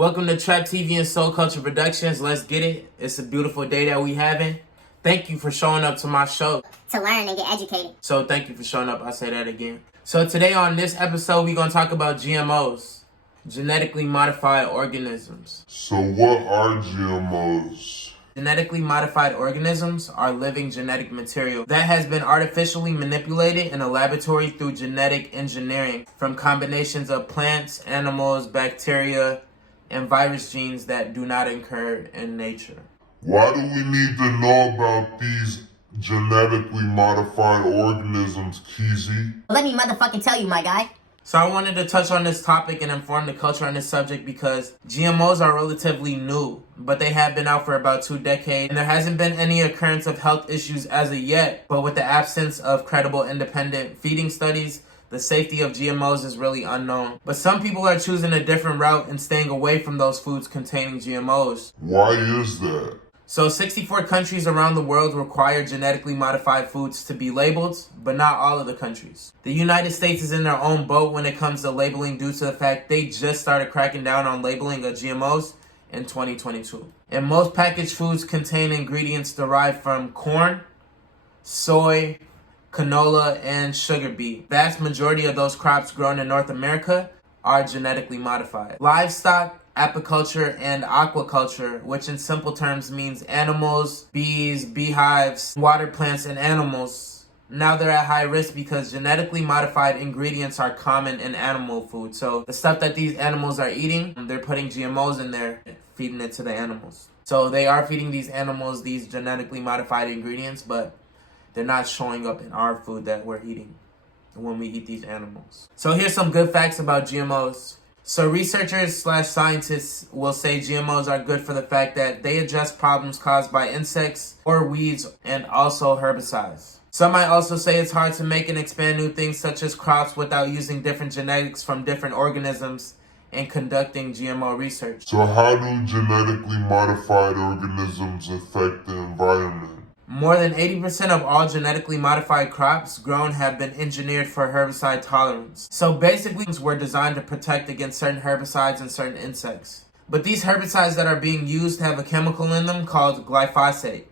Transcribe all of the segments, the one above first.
Welcome to T.R.A.A.P TV and Soul Culture Productions. Let's get it. It's a beautiful day that we having. Thank you for showing up to my show. To learn and get educated. So thank you for showing up. I'll say that again. So today on this episode, we're going to talk about GMOs, genetically modified organisms. So what are GMOs? Genetically modified organisms are living genetic material that has been artificially manipulated in a laboratory through genetic engineering from combinations of plants, animals, bacteria, and virus genes that do not occur in nature. Why do we need to know about these genetically modified organisms, Keezy? Let me motherfucking tell you, my guy. So I wanted to touch on this topic and inform the culture on this subject because GMOs are relatively new, but they have been out for about 2 decades, and there hasn't been any occurrence of health issues as of yet. But with the absence of credible independent feeding studies, the safety of GMOs is really unknown. But some people are choosing a different route and staying away from those foods containing GMOs. Why is that? So 64 countries around the world require genetically modified foods to be labeled, but not all of the countries. The United States is in their own boat when it comes to labeling due to the fact they just started cracking down on labeling of GMOs in 2022. And most packaged foods contain ingredients derived from corn, soy, canola, and sugar beet. Vast majority of those crops grown in North America are genetically modified. Livestock, apiculture, and aquaculture, which in simple terms means animals, bees, beehives, water plants, and animals. Now they're at high risk because genetically modified ingredients are common in animal food. So the stuff that these animals are eating, they're putting GMOs in there, feeding it to the animals. So they are feeding these animals these genetically modified ingredients, but they're not showing up in our food that we're eating when we eat these animals. So here's some good facts about GMOs. So researchers/scientists will say GMOs are good for the fact that they address problems caused by insects or weeds and also herbicides. Some might also say it's hard to make and expand new things such as crops without using different genetics from different organisms and conducting GMO research. So how do genetically modified organisms affect the environment? More than 80% of all genetically modified crops grown have been engineered for herbicide tolerance. So basically, we're designed to protect against certain herbicides and certain insects. But these herbicides that are being used have a chemical in them called glyphosate.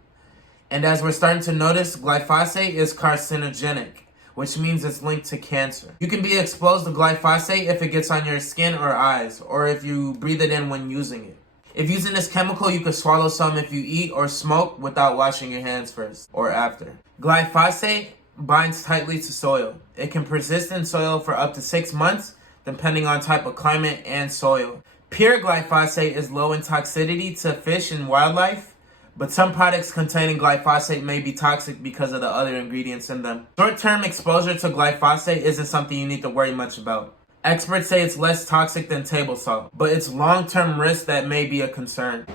And as we're starting to notice, glyphosate is carcinogenic, which means it's linked to cancer. You can be exposed to glyphosate if it gets on your skin or eyes, or if you breathe it in when using it. If using this chemical, you could swallow some if you eat or smoke without washing your hands first or after. Glyphosate binds tightly to soil. It can persist in soil for up to 6 months, depending on type of climate and soil. Pure glyphosate is low in toxicity to fish and wildlife, but some products containing glyphosate may be toxic because of the other ingredients in them. Short-term exposure to glyphosate isn't something you need to worry much about. Experts say it's less toxic than table salt, but it's long-term risk that may be a concern.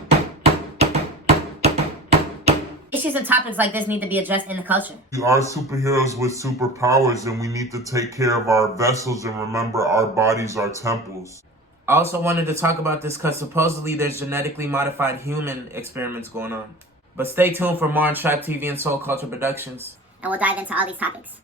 Issues and topics like this need to be addressed in the culture. We are superheroes with superpowers, and we need to take care of our vessels and remember our bodies are temples. I also wanted to talk about this because supposedly there's genetically modified human experiments going on. But stay tuned for more on T.R.A.A.P TV and Soul Culture Productions. And we'll dive into all these topics.